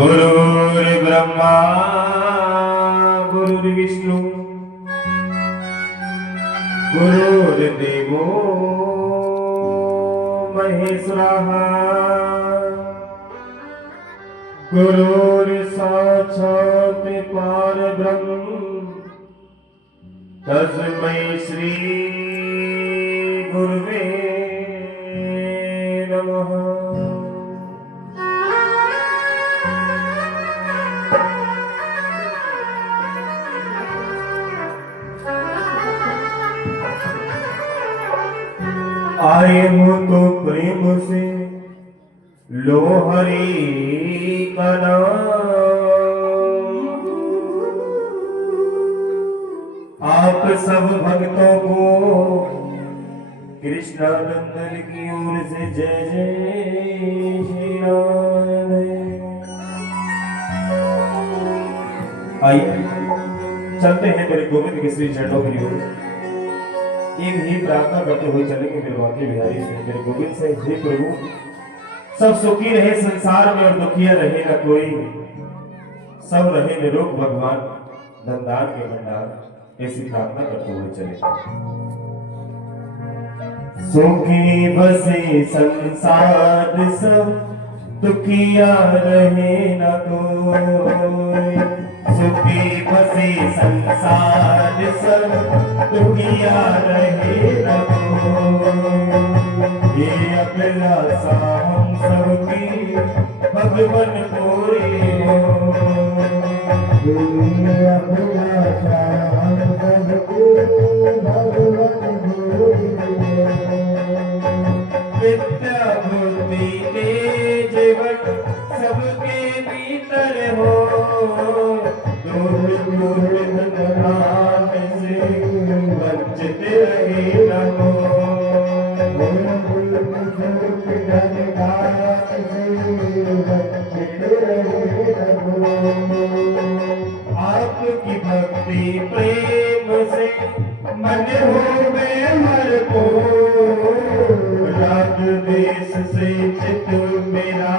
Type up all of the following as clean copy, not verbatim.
गुरुर्ब्रह्मा गुरुर्विष्णु गुरुर्देवो महेश्वरः गुरुर्साक्षात् परब्रह्म तस्मै श्री गुरुवे नमः। आए हो तो प्रेम से लो हरि का नाम। आप सब भक्तों को कृष्णानंदन की ओर से जय जय श्री राम। आइए चलते हैं मेरे गोविंद के श्री चरणों की ओर। एक ही प्रार्थना करते हुए चलेंगे मेरे वाक्य बिहारी से, मेरे गोविंद से। हे प्रभु, सब सुखी रहे संसार में और दुखिया रहे न कोई, सब रहे निरोग भगवान धनदान के भंडार। ऐसी प्रार्थना करते हुए चले। सुखी बसे संसार सब दुखिया रहे न कोई, सुखी बसे संसार सब दुखिया रहे न कोई। ये अभिलाषा हम सबकी भगवन कोई हो, ये अभिलाषा हम सबकी भगवन कोई हो। विद्या बुद्धि तेज बल सबके भीतर हो, दूर दूर धनराज से वंचित रहे न हो। आपकी भक्ति प्रेम से मन हो बेमर को, राज देश से चित मेरा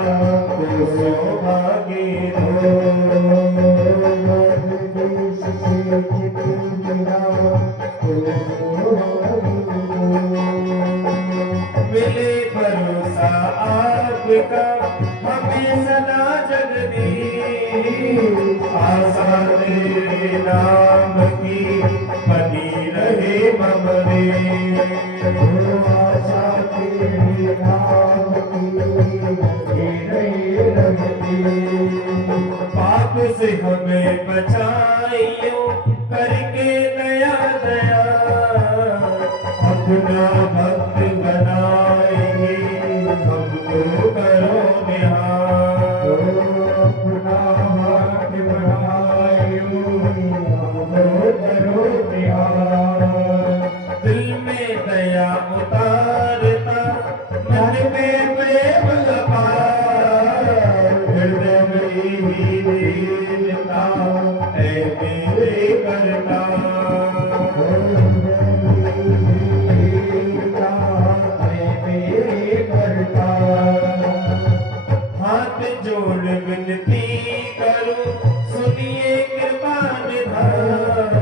तो सौभाग्य हो। राज देश से चित मेरा तो सौभाग्य हो। मिले भरोसा आपका हमें सदा जगदीश, आशा तेरे नाम की बनी रहे ममरे। आशा तेरे नाम की बनी रहे रगदीश। पाप से हमें बचाइयो करके दया दया, अपना भक्त बनाएंगे हमको करो निहार। अपना भक्त बनाइयो हमको करो निहार। दिल में दया उतारता मन में प्रेम अपार, हृदय में ही दीनता है मेरे करता। हाथ जोड़ विनती करूं सुनिए कृपा निधान,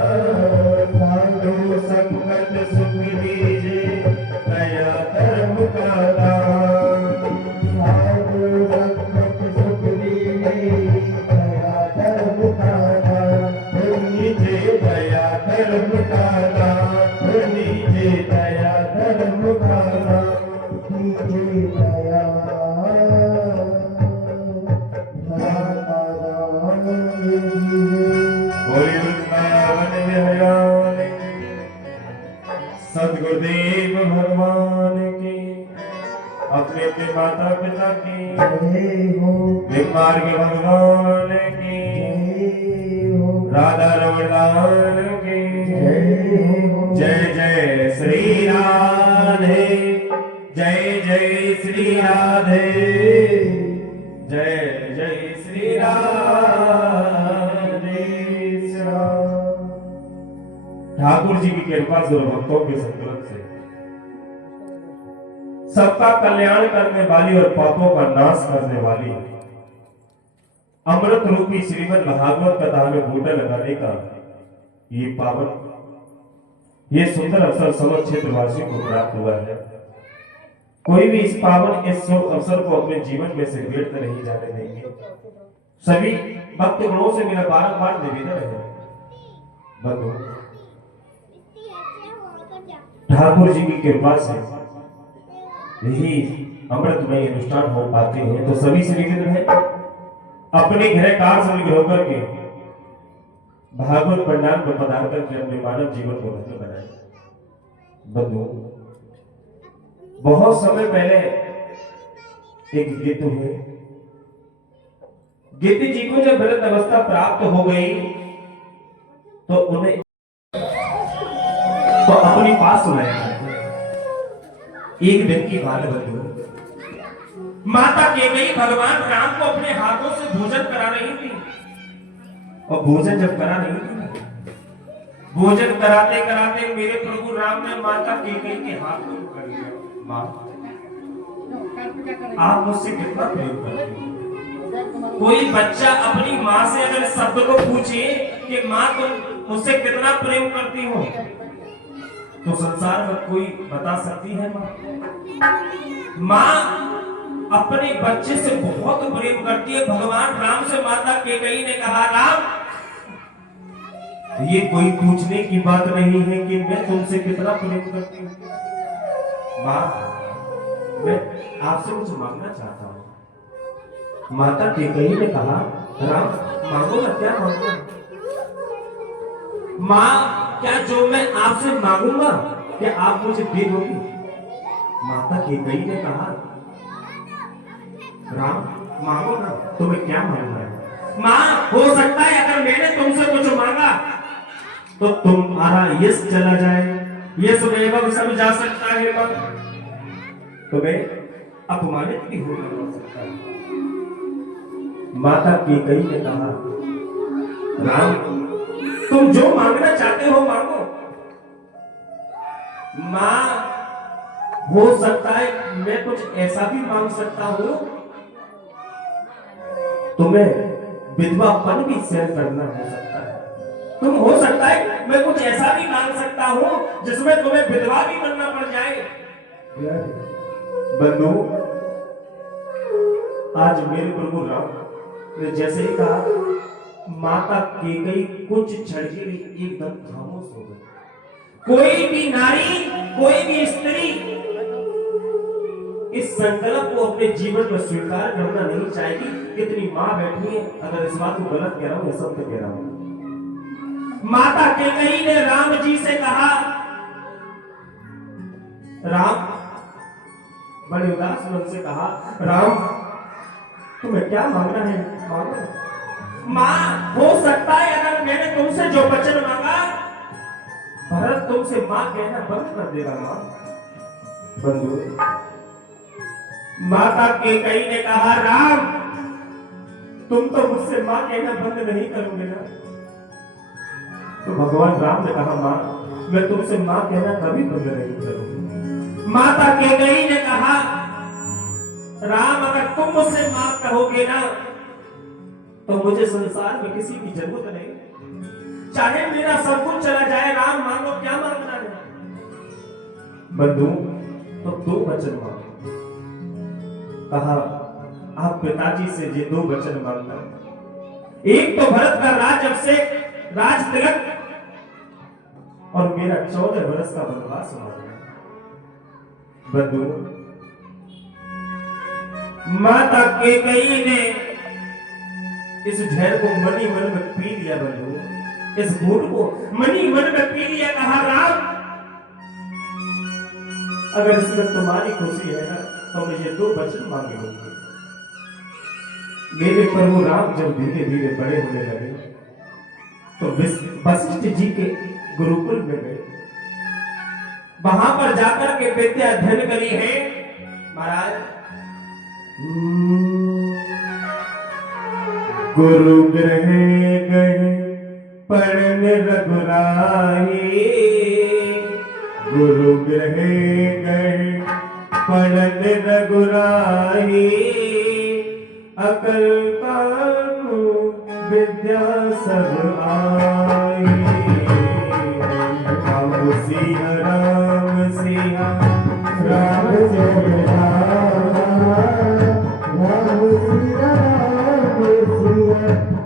साधु संगत सुख दीजिए दया धर्म का दान। साधु संगत सुख दीजिए दया धर्म का दान, दीजिए दया धर्म का दान, दीजिए दया धर्म का दान, दीजिए दया सदगुरुदेव भगवान की, अपने अपने माता पिता की, मार्ग भगवान की, राधा रमण की जय जय श्री राधे, जय जय श्री राधे, जय जय श्री राधे। ठाकुर जी की कृपा से भक्तों के संकल्प से सबका कल्याण करने वाली और पापों का नाश करने वाली अमृत रूपी श्रीमद् भागवत कथा में बूटा लगाने का ये पावन, ये सुंदर अवसर समस्त क्षेत्रवासियों को प्राप्त हुआ है। कोई भी इस पावन इस शुभ अवसर को अपने जीवन में से व्यर्थ नहीं जाने देंगे। सभी भक्त गणों से मेरा बारंबार निवेदन है, बंधु, ठाकुर जी की कृपा से यही अमृतमय अनुष्ठान हो पाते हैं। तो सभी से निवेदन है, अपने घर कार से निकल होकर के भागवत पंडाल पर पधार करके अपने मानव जीवन को धन्य बनाए। बंधु, बहुत समय पहले एक गीत हुए, गीत जी को जब वृद्ध अवस्था प्राप्त हो गई तो उन्हें तो अपनी पास सुनाया। एक दिन की बात बंधु, माता केकई भगवान राम को अपने हाथों से भोजन करा रही थी। और भोजन जब करा रही थी, भोजन कराते कराते मेरे प्रभु राम ने माता केकई के हाथ को पकड़ लिया। माँ, आप मुझसे कितना प्रेम करती हो? कोई बच्चा अपनी माँ से अगर शब्द को पूछे कि माँ तुम मुझसे कितना प्रेम करती हो, तो संसार में कोई बता सकती है? माँ अपने बच्चे से बहुत प्रेम करती है। भगवान राम से माता केकई ने कहा, राम, ये कोई पूछने की बात नहीं है कि मैं तुमसे कितना प्रेम करती हूँ। माँ, मैं आपसे कुछ मांगना चाहता हूँ। माता केकई ने कहा, राम, मांगो ना, क्या मांगो? माँ, क्या जो मैं आपसे मांगूंगा क्या आप मुझे दे दोगी? माता केकई ने कहा, राम, मांगो ना, तुम्हें क्या मांगना है? माँ, हो सकता है अगर मैंने तुमसे कुछ मांगा तो तुम्हारा यश चला जाए। यश वैभव सब जा सकता है, पर तुम्हें अपमानित भी होना पड़ सकता है। माता केकई ने कहा, राम, तुम जो मांगना चाहते हो मांगो। माँ, हो सकता है मैं कुछ ऐसा भी मांग सकता हूं, तुम्हें विधवापन भी सहन करना हो सकता है। तुम, हो सकता है मैं कुछ ऐसा भी मांग सकता हूं जिसमें तुम्हें विधवा भी बनना पड़ जाए। बंधु, आज मेरे प्रभु राम ने जैसे ही कहा, माता केकई कुछ क्षण के लिए एकदम खामोश हो गई। कोई भी नारी, कोई भी स्त्री इस संकल्प को अपने जीवन में स्वीकार करना नहीं चाहेगी। कितनी मां बैठी है, अगर इस बात को गलत कह रहा हूं या सत्य कह रहा हूं। माता केकई ने राम जी से कहा, राम, बड़े उदास मन से कहा, राम, तुम्हें क्या मांगना है, मांगो। मां, हो सकता है अगर मैंने तुमसे जो वचन मांगा, भरत तुमसे मां कहना बंद कर देगा। मां, बंधु, माता केकई ने कहा, राम, तुम तो मुझसे मां कहना बंद नहीं करोगे ना? तो भगवान राम ने कहा, मां, मैं तुमसे मां कहना कभी बंद नहीं करूंगा। माता केकई ने कहा, राम, अगर तुम मुझसे मां कहोगे ना तो मुझे संसार में किसी की जरूरत नहीं, चाहे मेरा सब कुछ चला जाए। राम, मांगो, क्या मांगना है? बंधु, तो दो वचन मांगो। कहा, आप पिताजी से ये दो वचन मांगना। एक तो भरत का राज अभिषेक, राज तिलक, और मेरा 14 वर्ष का वनवास मांगना। बंधु, माता केकई ने इस जहर को मनी मन में पी लिया। बंधु, इस घूंट को मनी मन में पी लिया। कहा, राम, अगर इसमें तुम्हारी खुशी है ना तो मुझे दो वचन मांगे होंगे। मेरे प्रभु राम जब धीरे धीरे बड़े होने लगे तो वशिष्ठ जी के गुरुकुल में गए। वहां पर जाकर के विद्या अध्ययन करी है। महाराज, गुरु गृह गए पढ़न रघुराई, गुरु गृह गए पढ़न रघुराई, अकल कानून विद्या सब आई, राम सिया राम सिया राम जय राम, राम सिया राम सिया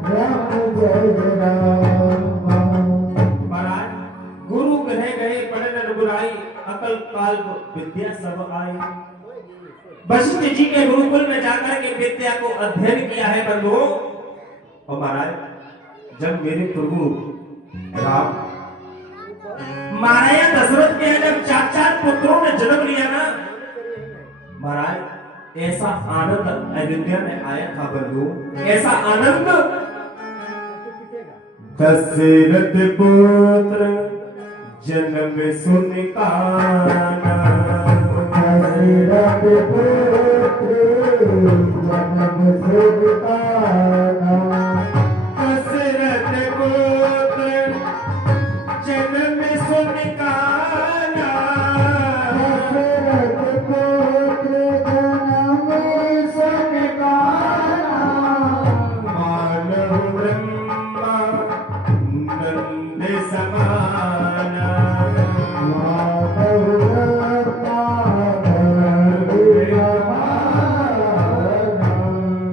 राम जय राम। महाराज गुरु कहे गए पढ़े न बुलाई, अकल काल विद्या सब आई। वशिष्ठ जी के गुरुकुल में जाकर के विद्या को अध्ययन किया है बंधुओं। और महाराज जब मेरे प्रभु राम महाराज दशरथ के जब 4 पुत्रों ने जन्म लिया ना महाराज, ऐसा आनंद अयोध्या में आया था बंधु, ऐसा आनंद। दशरथ पुत्र जन्म सुन काना, दशरथ पुत्र जन्म सुन काना, दशरथ पुत्र जन्म सुन काना, दशरथ पुत्र जन्म सुन काना, मानव ब्रह्मा नंद समाना, माधव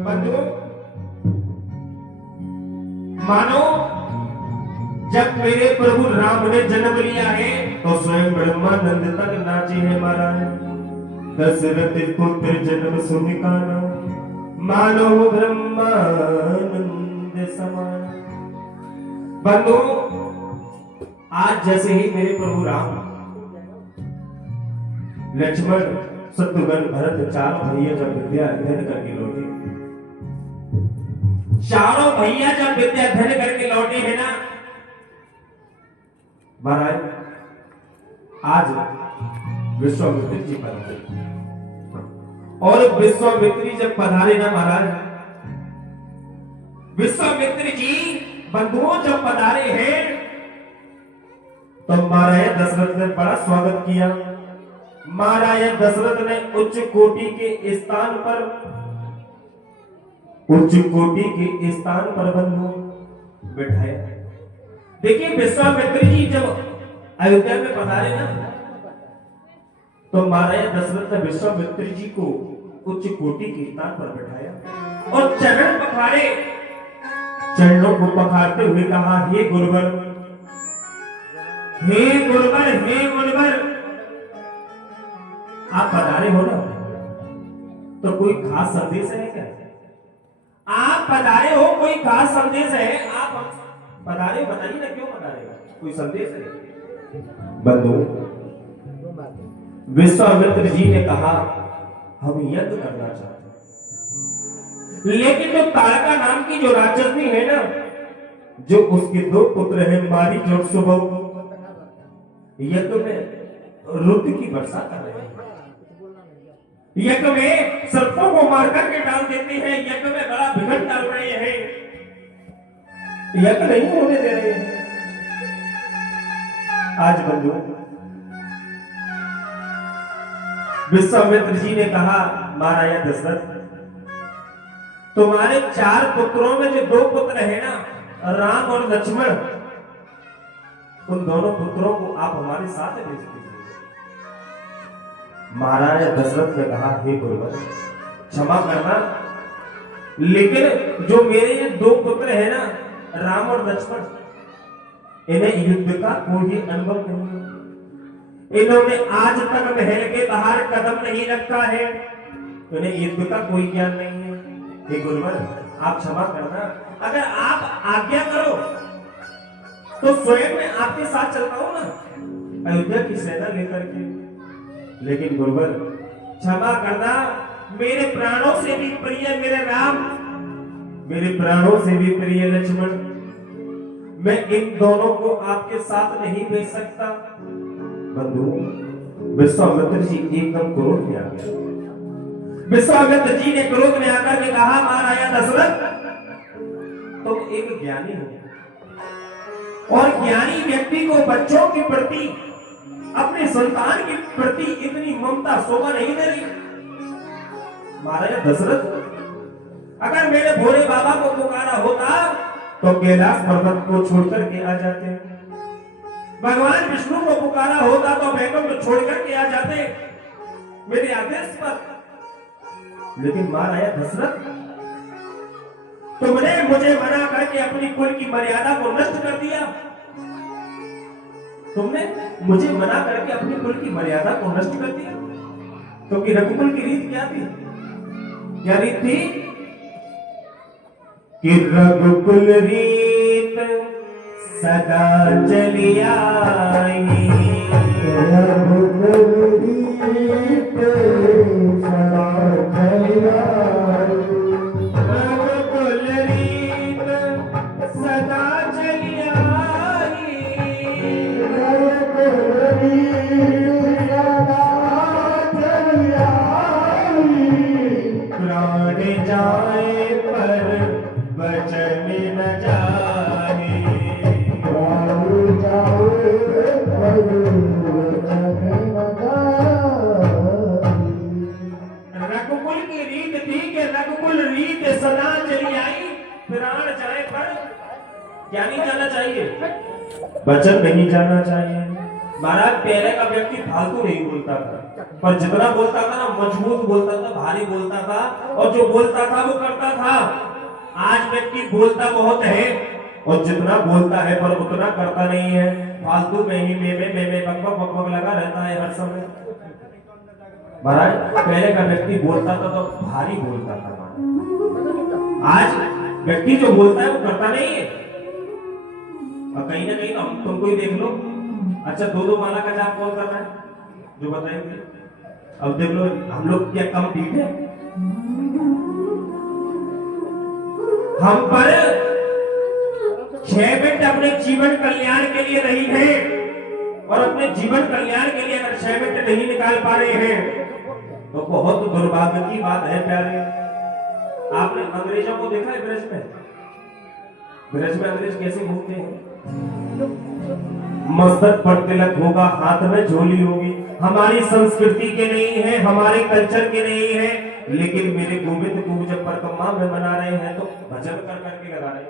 बंधु मानो जब मेरे प्रभु राम ने जन्म लिया है तो स्वयं ब्रह्मानंद तक नाचे हैं महाराज। दशरथ पुत्र जन्म सुन काना, मानो ब्रह्मानंद समान। बंधु आज जैसे ही मेरे प्रभु राम, लक्ष्मण, शत्रुघ्न, भरत चारों भैया जब विद्या अध्ययन करके लौटे, चारों भैया जब विद्या अध्ययन करके लौटे हैं ना महाराज, आज विश्वामित्र जी पधारे। और विश्वामित्री जब पधारे ना महाराज, विश्वामित्र जी बंधुओं जब पधारे हैं तो महाराज दशरथ ने बड़ा स्वागत किया। महाराज दशरथ ने उच्च कोटि के स्थान पर, उच्च कोटि के स्थान पर बंधु बिठाया। देखिए विश्वामित्र जी जब अयोध्या में पधारे ना तो महाराज दशरथ ने विश्वामित्र जी को उच्च कोटि के स्थान पर बिठाया और चरण पखारे, चरणों को पखारते हुए कहा, हे गुरुवर, हे गुरुवर, हे गुरुवर, आप पधारे हो ना तो कोई खास संदेश है क्या? आप पधारे हो, कोई खास संदेश है? आप पधारे, बताइए ना क्यों पधारे, कोई संदेश है? बंधु विश्वामित्र जी ने कहा, हम यज्ञ करना चाहते हैं, लेकिन जो तारका नाम की जो राक्षसी है ना, जो उसके 2 पुत्र हैं मारीच और सुबह, यज्ञ में रुद्र की वर्षा कर रहे हैं, यज्ञ में सर्पों को मार करके डाल देते हैं, यज्ञ में बड़ा विघटन डाल रहे हैं, यज्ञ नहीं होने दे रहे हैं। आज बंधु विश्वामित्र जी ने कहा, महाराज दशरथ, तुम्हारे 4 पुत्रों में जो 2 पुत्र हैं ना, राम और लक्ष्मण, उन दोनों पुत्रों को आप हमारे साथ भेज दीजिए। महाराज दशरथ ने कहा, हे गुरुवर, क्षमा करना, लेकिन जो मेरे ये 2 पुत्र हैं ना, राम और लक्ष्मण, इन्हें युद्ध का कोई अनुभव नहीं है, इन्होंने आज तक महल के बाहर कदम नहीं रखा है, इन्हें युद्ध का कोई ज्ञान नहीं है। हे गुरुवर, आप क्षमा करना, अगर आप आज्ञा करो तो स्वयं मैं आपके साथ चलता हूं ना अयोध्या की सेना लेकर के। लेकिन गुरुवर क्षमा करना, मेरे प्राणों से भी प्रिय मेरे राम, मेरे प्राणों से भी प्रिय लक्ष्मण, मैं इन दोनों को आपके साथ नहीं भेज सकता। बंधु विश्वामित्र जी एकदम क्रोध में आ गए। विश्वामित्र जी ने क्रोध में आकर के कहा, महाराज दशरथ, तुम एक ज्ञानी हो और ज्ञानी व्यक्ति को बच्चों के प्रति, अपने संतान के प्रति इतनी ममता शोभा नहीं दे रही। महाराज दशरथ, अगर मेरे भोले बाबा को पुकारा होता तो कैलाश पर्वत को छोड़कर के आ जाते। भगवान विष्णु को पुकारा होता तो वैकुंठ छोड़कर के आ जाते मेरे आदेश पर। लेकिन महाराजा दशरथ, तुमने मुझे मना करके अपनी कुल की मर्यादा को नष्ट कर दिया। तुमने मुझे मना करके अपनी कुल की मर्यादा को नष्ट कर दिया। तो कि रघुकुल की रीत क्या थी? क्या रीत थी? कि रघुकुल रीत सदा चली आई। रघुकुल रीत सदा चली आई। रघुकुल रीत सदा चली आई। रघुकुल रीत सदा चली आई। प्राण जाए पर वचन न जाए। प्राण जाए पर वचन न जाए। रघुकुल की रीत थी कि रघुकुल रीत सदा चली आई। प्राण जाए पर क्या नहीं जाना चाहिए? वचन नहीं जाना चाहिए। महाराज पहले का व्यक्ति फालतू नहीं बोलता था, पर जितना बोलता था ना मजबूत बोलता था, भारी बोलता था, और जो बोलता था वो करता था। आज व्यक्ति बोलता बहुत है और जितना बोलता है पर उतना करता नहीं है। फालतू में ही में बकबक लगा रहता है हर समय। महाराज पहले का व्यक्ति बोलता था तो भारी बोलता था। आज व्यक्ति जो बोलता है वो करता नहीं है। और कहीं ना कहीं तो तुमको ही देख लो। अच्छा, दो माला का जाप कौन कर रहा है जो बताएंगे? अब देख लो, हम लोग क्या कम पीठ है? हम पर 6 मिनट अपने जीवन कल्याण के लिए नहीं है, और अपने जीवन कल्याण के लिए अगर 6 मिनट नहीं निकाल पा रहे हैं तो बहुत दुर्भाग्य की बात है प्यारे। आपने अंग्रेजों को देखा है ब्रज में? ब्रज में अंग्रेज कैसे घूमते हैं? मस्तक पर तिलक होगा, हाथ में झोली होगी। हमारी संस्कृति के नहीं है, हमारे कल्चर के नहीं है, लेकिन मेरे गोविंद को जब परिक्रमा में मना रहे हैं तो भजन कर करके लगा रहे हैं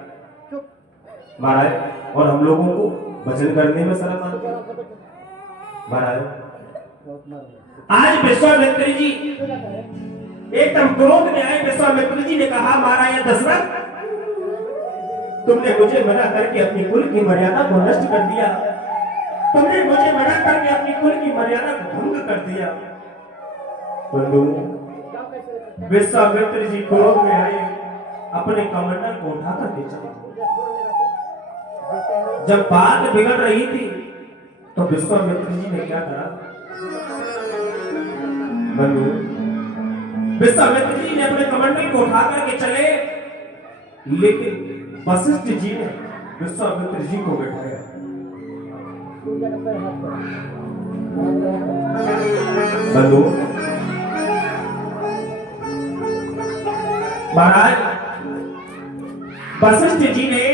महाराज। और हम लोगों को भजन करने में शर्म आती है महाराज। आज विश्वामित्र जी एकदम क्रोध में आए। विश्वामित्र जी ने कहा, महाराज दशरथ, तुमने मुझे मना करके अपनी कुल की मर्यादा को नष्ट कर दिया। तुमने मुझे मना करके अपनी कुल की मर्यादा को भंग कर दिया। बंधु, विश्वामित्र जी क्रोध में आए, अपने कमंडल को उठा करके चले। जब बात बिगड़ रही थी तो विश्वामित्र जी ने क्या करा? बंधु, विश्वामित्र जी ने अपने कमंडल को उठा करके चले, लेकिन वशिष्ठ जी ने विश्वामित्र जी को बैठाया। बंधु महाराज, वशिष्ठ जी ने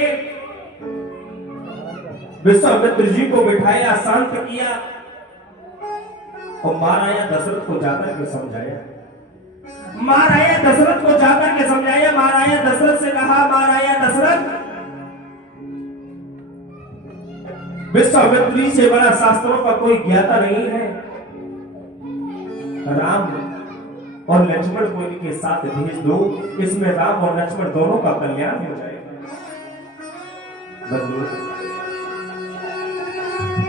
विश्वामित्र जी को बिठाया, शांत किया और महाराजा दशरथ को जाकर के समझाया। महाराजा दशरथ को जाकर के समझाया। महाराजा दशरथ से कहा, महाराजा दशरथ, विश्वामित्र जी से बड़ा शास्त्रों का कोई ज्ञाता नहीं है। राम और लक्ष्मण को इनके साथ भेज दो, इसमें राम और लक्ष्मण दोनों का कल्याण हो जाएगा।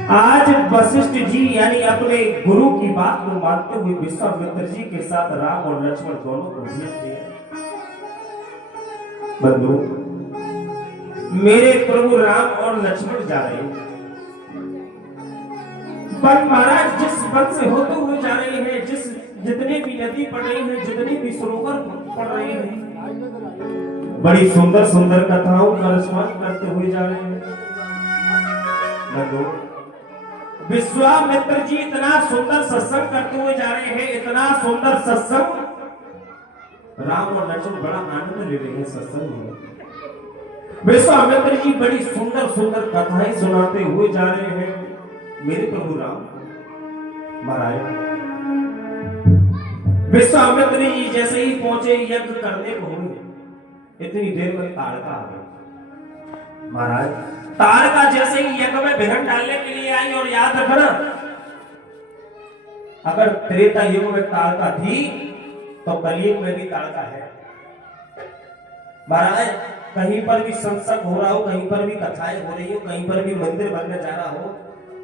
आज वशिष्ठ जी यानी अपने गुरु की बात को मानते हुए विश्वामित्र जी के साथ राम और लक्ष्मण दोनों को भेज दिया। बंधु, मेरे प्रभु राम और लक्ष्मण जा रहे हैं, पर महाराज जिस वन से होते हुए जा रहे हैं, जितने भी नदी पड़ रही है, जितने भी सरोवर पड़ रहे हैं, बड़ी सुंदर सुंदर कथाओं का रसपान करते हुए जा रहे हैं। विश्वामित्र जी इतना सुंदर सत्संग करते हुए जा रहे हैं, इतना सुंदर सत्संग। राम और लक्ष्मण बड़ा आनंद ले रहे हैं सत्संग में। विश्वामित्र जी बड़ी सुंदर सुंदर कथाएं सुनाते हुए जा रहे हैं। मेरे प्रभु राम महाराज, विश्वामित्र जी जैसे ही पहुंचे यज्ञ करने को हुए, इतनी देर में ताड़का आ गया। महाराज ताड़का जैसे ही यज्ञ में विघन डालने के लिए आई, और याद रखना अगर त्रेता युग में ताड़का थी तो कलयुग में भी ताड़का है। महाराज कहीं पर भी सत्संग हो रहा हो, कहीं पर भी कथाएं हो रही हो, कहीं पर भी मंदिर बनने जा रहा हो,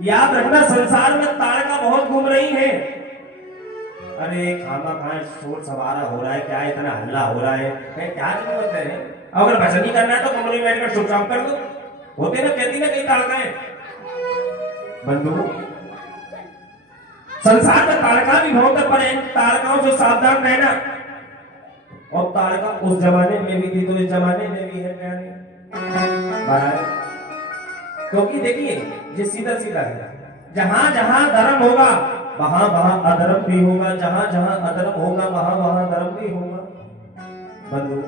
याद रखना संसार में ताड़का बहुत घूम रही है। अरे खामा खाए शोर सवारा हो रहा है, क्या इतना हल्ला हो रहा है, क्या जरूरत है? अगर भजन ही करना है तो कमरे में बैठकर चुपचाप कर दो। होते ना, कहती ना कहीं ताड़का है। बंधु संसार में ताड़का भी बहुत है, पर इन ताड़काओं से सावधान रहना। और ताड़का उस जमाने में भी थी तो इस जमाने में भी है महाराज। क्योंकि देखिए ये सीधा सीधा है, जहां जहां धर्म होगा वहां वहां अधर्म भी होगा, जहां जहां अधर्म होगा वहां वहां धर्म भी होगा। बंधु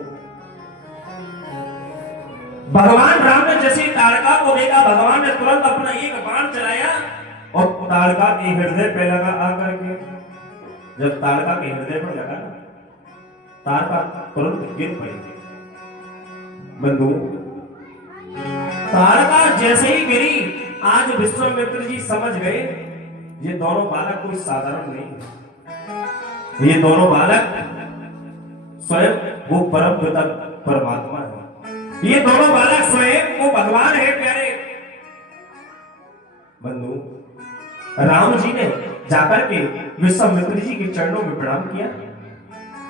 भगवान राम ने जैसे ताड़का को देखा, भगवान ने तुरंत अपना एक बाण चलाया और ताड़का के हृदय पे लगा आकर के। जब ताड़का के हृदय पर लगा ना, ताड़का तुरंत गिर पड़ी। बंधु ताड़का जैसे ही गिरी, आज विश्वामित्र जी समझ गए ये दोनों बालक कोई साधारण नहीं है, ये दोनों बालक स्वयं वो परम पिता परमात्मा है, ये दोनों बालक स्वयं वो भगवान है प्यारे। बंधु राम जी ने जाकर के विश्वामित्र जी के चरणों में प्रणाम किया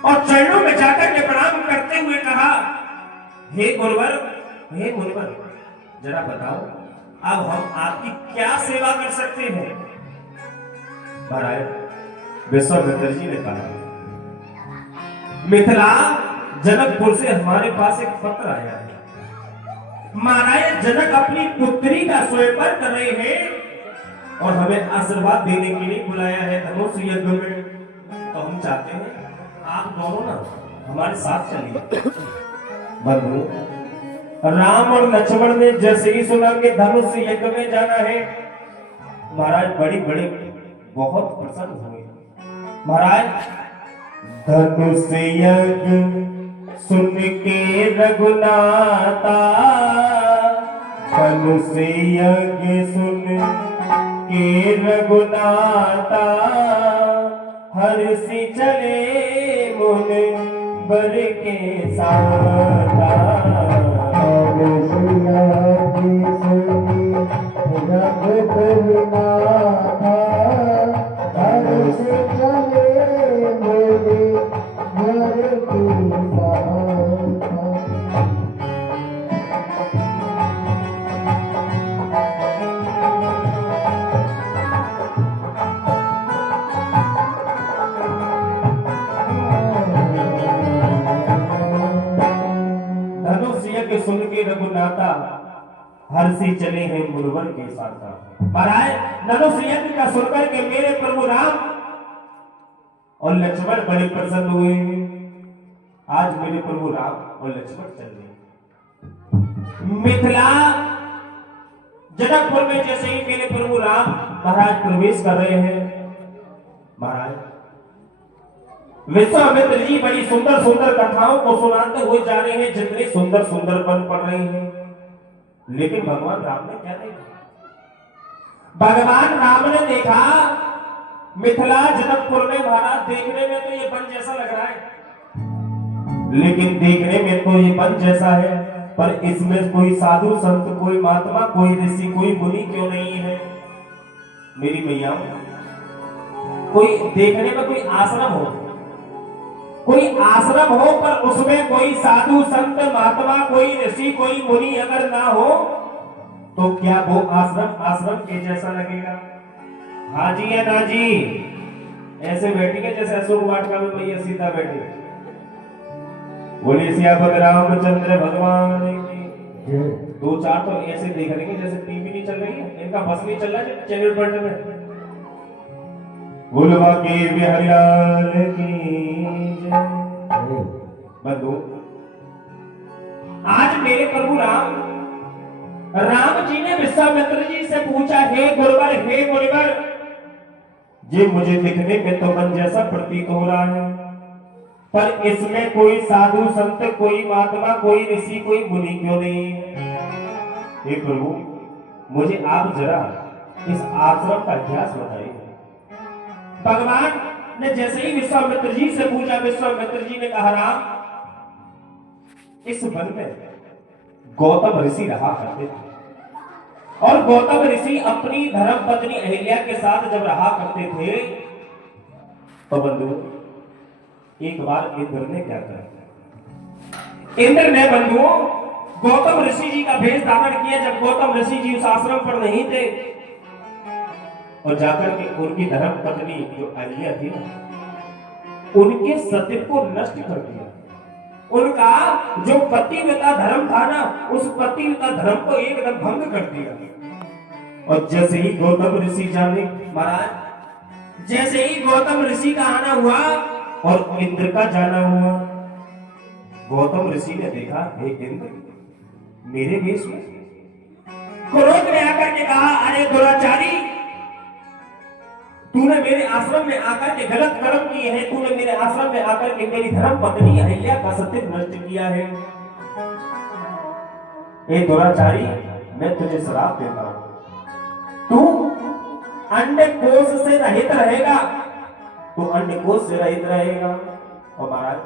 और चरणों में जाकर के प्रणाम करते हुए कहा, हे गुरुवर, हे गुरुवर, जरा बताओ अब हम आपकी क्या सेवा कर सकते हैं? महाराज विश्वामित्र जी ने कहा, मिथिला जनकपुर से हमारे पास एक पत्र आया है। महाराज जनक अपनी पुत्री का स्वयंवर कर रहे हैं और हमें आशीर्वाद देने के लिए बुलाया है धनुष यज्ञ में। तो हम चाहते हैं आप दोनों ना हमारे साथ चलिए। बंधु राम और लक्ष्मण ने जैसे ही सुना कि धनुष यज्ञ में जाना है, महाराज बड़ी बड़ी बहुत प्रसन्न हुए। महाराज धनुष यज्ञ सुन के रघुनाथा, धनुष यज्ञ सुन के रघुनाथा, हर्षि चले मुन बर के साथा। सुन के रघुनाथा, हर्षि चले हैं मुनवर के साथ। महाराज धनुष यज्ञ का सुनकर के मेरे प्रभु राम और लक्ष्मण बड़े प्रसन्न हुए। आज मेरे प्रभु राम और लक्ष्मण चल रहे मिथिला जनकपुर में। जैसे ही मेरे प्रभु राम महाराज प्रवेश कर रहे हैं, महाराज विश्वामित्र जी बड़ी सुंदर सुंदर कथाओं को सुनाते हुए जा रहे हैं, जितने सुंदर सुंदर बन पड़ रहे हैं। लेकिन भगवान राम ने क्या देखा? भगवान राम ने देखा मिथिला जनकपुर में महाराज देखने में तो ये वन जैसा लग रहा है, लेकिन देखने में तो ये वन जैसा है, पर इसमें कोई साधु संत, कोई महात्मा, कोई ऋषि, कोई मुनि क्यों नहीं है? मेरी मैया, कोई देखने में कोई आश्रम हो, कोई आश्रम हो, पर उसमें कोई साधु संत महात्मा, कोई ऋषि, कोई मुनि अगर ना हो तो क्या वो आश्रम आश्रम के जैसा लगेगा? हाँ जी या ना जी? ऐसे बैठेंगे जैसे अशोक वाटिका में मैया सीता बैठी। बोलिए सियापत रामचंद्र भगवान की। दो चार तो ऐसे देख रहे हैं जैसे टीवी नहीं चल रही है, इनका बस नहीं चल रहा है चैनल पलट में। गुलवा के बिहारीलाल की बंधु, आज मेरे प्रभु राम जी ने विश्वामित्र जी से पूछा, हे गुरुवर, हे गुरुवर, ये मुझे दिखने में तो मन जैसा प्रतीत हो रहा है, पर इसमें कोई साधु संत, कोई महात्मा, कोई ऋषि, कोई मुनि क्यों नहीं है? हे प्रभु, मुझे आप जरा इस आश्रम का इतिहास बताइए। भगवान ने जैसे ही विश्वामित्र जी से पूछा, विश्वामित्र जी ने कहा, राम, इस वन में गौतम ऋषि रहा करते थे, और गौतम ऋषि अपनी धर्म पत्नी अहिल्या के साथ जब रहा करते थे, तो बंधु एक बार इंद्र ने क्या करा? इंद्र ने बंधुओं गौतम ऋषि जी का भेष धारण किया। जब गौतम ऋषि जी उस आश्रम पर नहीं थे, और जाकर के उनकी धर्म पत्नी जो अहिल्या थी ना, उनके सत्य को नष्ट कर दिया। उनका जो पतिव्रता धर्म था ना, उस पतिव्रता धर्म को एकदम भंग कर दिया। और जैसे ही गौतम ऋषि जाने महाराज, जैसे ही गौतम ऋषि का आना हुआ और इंद्र का जाना हुआ, गौतम ऋषि ने देखा, हे इंद्र, मेरे वेश में, क्रोध में आकर के कहा, अरे दुराचारी, तूने मेरे आश्रम में आकर के गलत कर्म किए हैं, तूने मेरे आश्रम में आकर के मेरी धर्म पत्नी अहिल्या का सत्य नष्ट किया है। ए दुराचारी, मैं तुझे श्राप देता हूं, तू अंडे कोश से रहित रहेगा, तू अंडे कोश से रहित रहेगा। और महाराज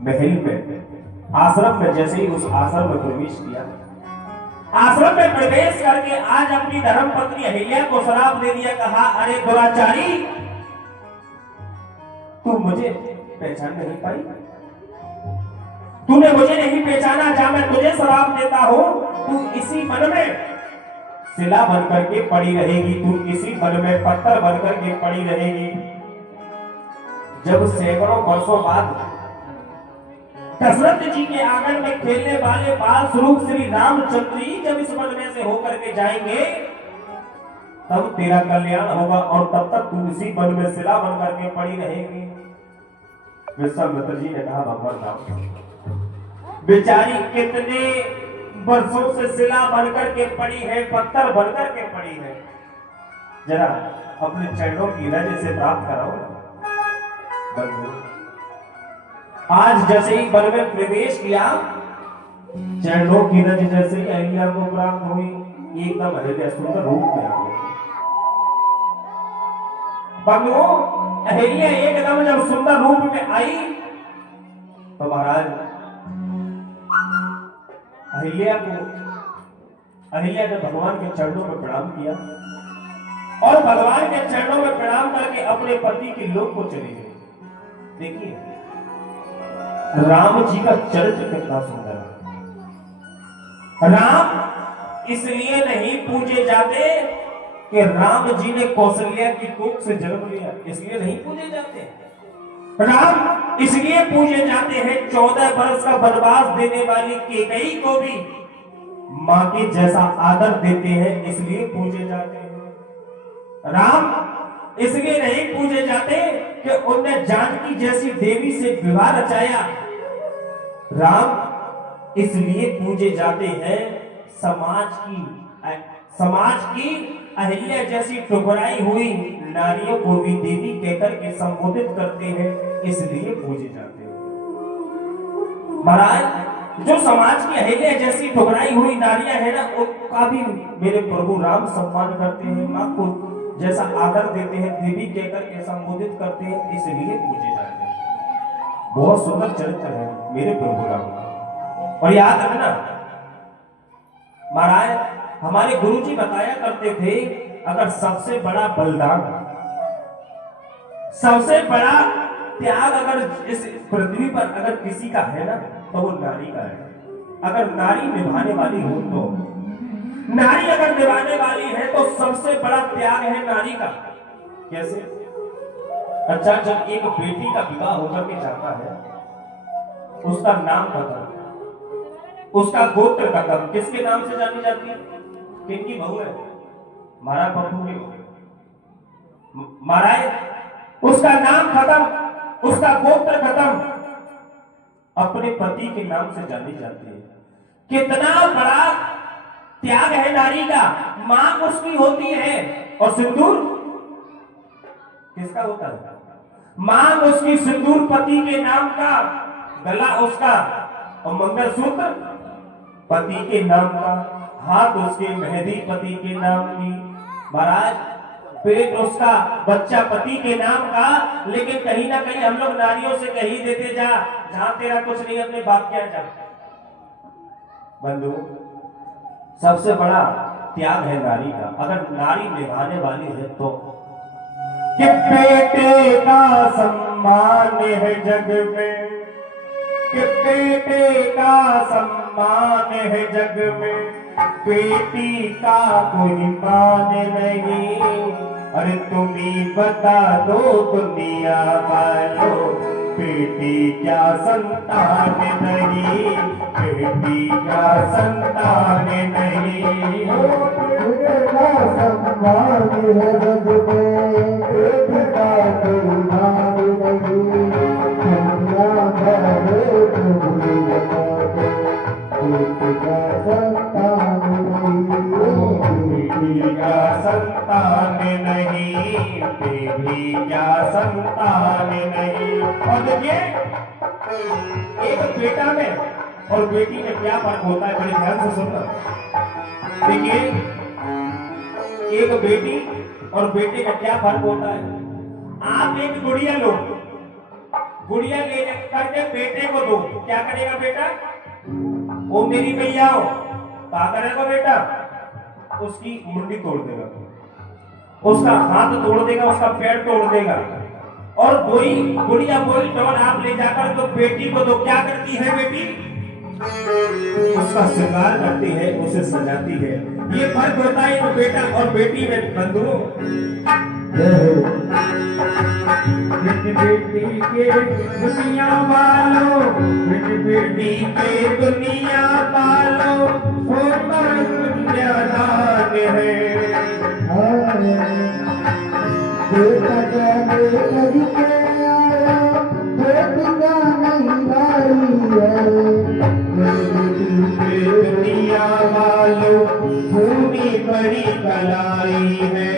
महल में, आश्रम में जैसे ही उस आश्रम में प्रवेश किया, आश्रम में प्रवेश करके आज अपनी धर्म पत्नी अहिल्या को श्राप दे दिया। कहा, अरे दुराचारी, तू मुझे पहचान नहीं पाई, तूने मुझे नहीं पहचाना, जहां मैं तुझे श्राप देता हूं, तू इसी मन में शिला बनकर के पड़ी रहेगी, तू इसी मन में पत्थर बनकर के पड़ी रहेगी। जब सैकड़ों वर्षों बाद दशरथ जी के आंगन में खेलने वाले बाल स्वरूप श्री रामचंद्र जी जब इस वन में से होकर के जाएंगे, तब तेरा कल्याण होगा, और तब तक तू इसी वन में शिला बनकर के पड़ी रहेगी। विश्वामित्र जी ने कहा, भगवान राम, बेचारी कितने वर्षों से शिला बनकर के पड़ी है, पत्थर बनकर के पड़ी है, जरा अपने चरणों की रज से प्राप्त कराओ। आज जैसे ही वन में प्रवेश किया, चरणों की रज जैसे ही अहिल्या को प्राप्त हुई, एकदम हृदय सुंदर रूप में आ गई। बंधुओं, अहिल्या एकदम जब सुंदर रूप में आई, तो महाराज अहिल्या ने भगवान के चरणों में प्रणाम किया, और भगवान के चरणों में प्रणाम करके अपने पति के लोक को चली गई। देखिए राम जी का चरित्र कितना सुंदर है। राम इसलिए नहीं पूजे जाते कि राम जी ने कौशल्या की कोख से जन्म लिया, इसलिए नहीं पूजे जाते। राम इसलिए पूजे जाते हैं, 14 वर्ष का वनवास देने वाली कैकेयी को भी मां के जैसा आदर देते हैं, इसलिए पूजे जाते हैं। राम इसलिए नहीं पूजे जाते कि उन्होंने जानकी जैसी देवी से विवाह रचाया। राम इसलिए पूजे जाते हैं, समाज की अहिल्या जैसी ठुकराई हुई नारियों को भी देवी कहकर के संबोधित करते हैं, इसलिए पूजे जाते हैं। महाराज, जो समाज की अहिल्या जैसी ठुकराई हुई नारियां है ना, उनका भी मेरे प्रभु राम सम्मान करते हैं, मां को जैसा आदर देते हैं, देवी कहकर के संबोधित करते हैं, इसलिए पूजे जाते हैं। बहुत सुंदर चरित्र है मेरे प्रभु राम का। और याद रखना महाराज, हमारे गुरुजी बताया करते थे, अगर सबसे बड़ा बलिदान, सबसे बड़ा त्याग अगर इस पृथ्वी पर अगर किसी का है ना, तो वो नारी का है। अगर नारी निभाने वाली हो, तो नारी अगर निभाने वाली है तो सबसे बड़ा त्याग है नारी का। कैसे? अच्छा, जब एक बेटी का विवाह होकर के जाता है, उसका नाम खत्म, उसका गोत्र खत्म, किसके नाम से जानी जाती है? किनकी बहू है? मारा पप्पू की बहू। महाराज, उसका नाम खत्म, उसका गोत्र खत्म, अपने पति के नाम से जानी जाती है। कितना बड़ा त्याग है नारी का। मांग उसकी होती है, और सिंदूर किसका होता है? मांग उसकी, सिंदूर पति के नाम का, गला उसका, और मंगलसूत्र पति के नाम का, हाथ उसके मेहंदी पति के नाम की, महाराज पेट उसका बच्चा पति के नाम का। लेकिन कहीं ना कहीं हम लोग नारियों से कही देते जा, जहां तेरा कुछ नहीं अपने बाप क्या जा। बंधु, सबसे बड़ा त्याग है नारी का, अगर नारी निभाने वाली है तो। कि बेटे का सम्मान है जग में, कि बेटे का सम्मान है जग में, बेटी का कोई मान नहीं। अरे तुम ही बता दो दुनिया वालों, बेटी क्या संतान नहीं, बेटी क्या संतान नहीं। बेटा सम्मान है जग में, बेटा कोई मान नहीं। दुनिया भरे तुम्हें बता दो, बेटा संतान नहीं। बेटी का संतान नहीं, बेटी क्या संतान नहीं। और देखिए, एक बेटा में और बेटी में क्या फर्क होता है, बड़े ध्यान से सुनना। देखिए, एक बेटी और बेटे का क्या फर्क होता है। आप एक गुड़िया लो, गुड़िया ले करके बेटे को दो, क्या करेगा बेटा? वो मेरी मैया हो, क्या करेगा बेटा? उसकी मुंडी तोड़ देगा, उसका हाथ तोड़ देगा, उसका पैर तोड़ देगा। और वही गुड़िया वही डॉल आप ले जाकर तो बेटी को दो, क्या करती है बेटी? उसका श्रृंगार करती है, उसे सजाती है। ये फर्क होता है तो बेटा और बेटी में। बंधुओं, बेटी के दुनिया वालों, बेटी के दुनिया वालों, कन्यादान है। बेटा जाने करके आया, बेटिका नहीं लाई है। दुनिया वालों, सोनी बड़ी कलाई है,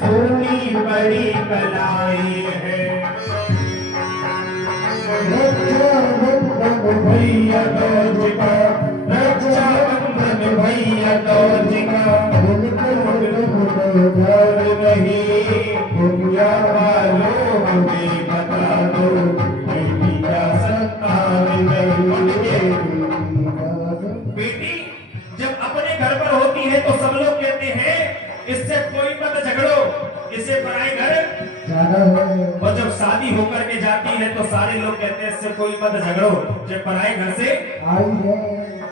सोनी बड़ी कलाई है। भैया दौज का, रक्षाबंधन भैया दौज का, घर नहीं। दुनिया वालों हमें बता दो, बेटी का संतान नहीं। बेटी जब अपने घर पर होती है तो सब लोग कहते हैं इससे कोई मत झगड़ो, इसे पराए घर। और जब शादी होकर के जाती है तो सारे लोग कहते हैं इससे कोई मत झगड़ो, जब पराए घर से आई है।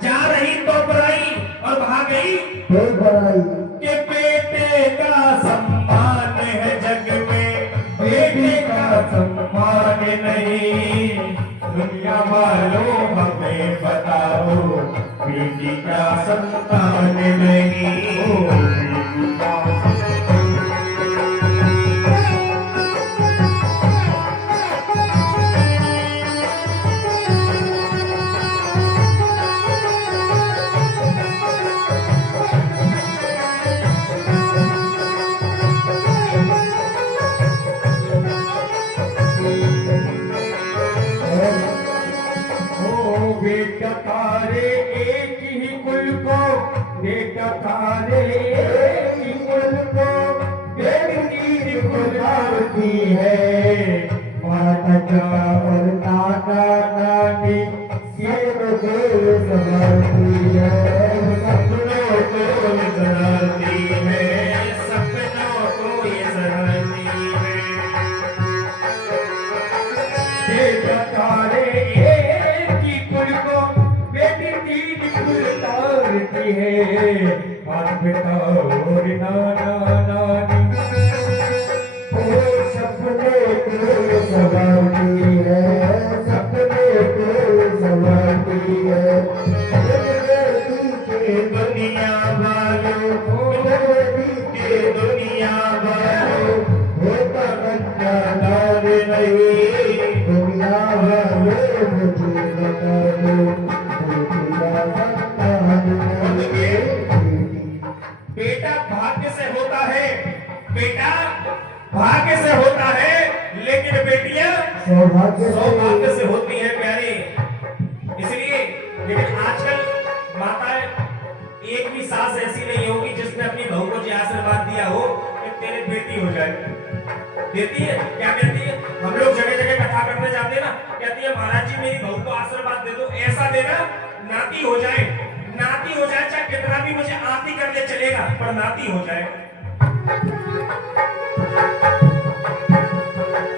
जा रही तो पराई और भाग गई कि बेटे का सम्मान है जग में, बेटे का सम्मान नहीं। दुनिया वालों हमें बताओ, बेटी का संतान नहीं। बेटा तारे एक ही कुल को, बेटा तारे एक ही कुल को, बेटी गुजारती है। माता और नाना नानी सिर पे संभालती है। सपनों को ये सराहती है, सपनों को ये सराहती है। बेटा तारे एक ही कुल को, बेटी तीन कुल तारती है। माता पिता और नाना नानी, वो सपने को संभालती है, सपने को संभालती है। बेटी के दुनिया वालों, बेटी के दुनिया वालों, होता बच्चा दार नहीं। दुनिया वाले मुझे बता दो, बेटी का संतान नहीं। बेटा भाग्य से होता है, बेटा भाग्य से होता है, लेकिन बेटियां सौभाग्य से होती है प्यारे। इसलिए लेकिन आजकल माताएं देती है, क्या कहती है? हम लोग जगह जगह कथा करने जाते हैं ना, कहती है महाराज जी मेरी बहू को आशीर्वाद दे दो, ऐसा देना नाती हो जाए, नाती हो जाए, चाहे कितना भी मुझे आती कर दे चलेगा, पर नाती हो जाए।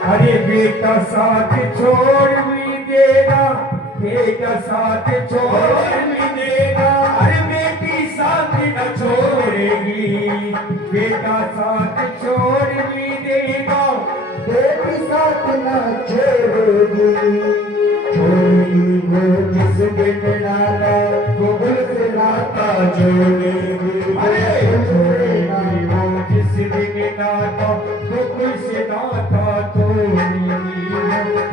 अरे बेटा साथ छोड़ भी देगा, बेटा साथ छोड़ भी देगा, अरे बेटी साथ न छोड़ेगी, बेटा साथ छोड़ भी देगा, बेटी साथ न छोड़ेगी, छोड़ेगी वो जिस दिन नाता वो से नाता जोड़ेगी, अरे छोड़ेगी वो जिस दिन नाता वो से नाता तोड़ेगी,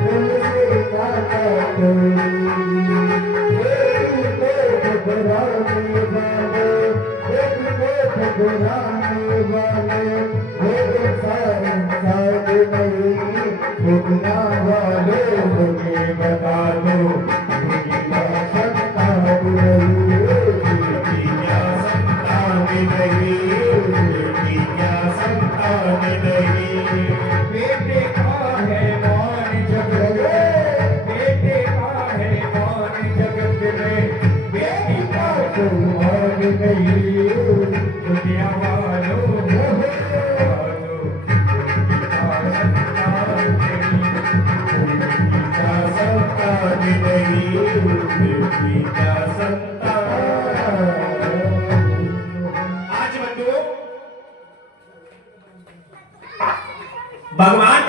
उनसे नाता तोड़ेगी, बेटी को ठुकराने वाले, बेटी को ठुकराने वाले, वो संसार नहीं, ठुकरा वाले मुझे बता दो।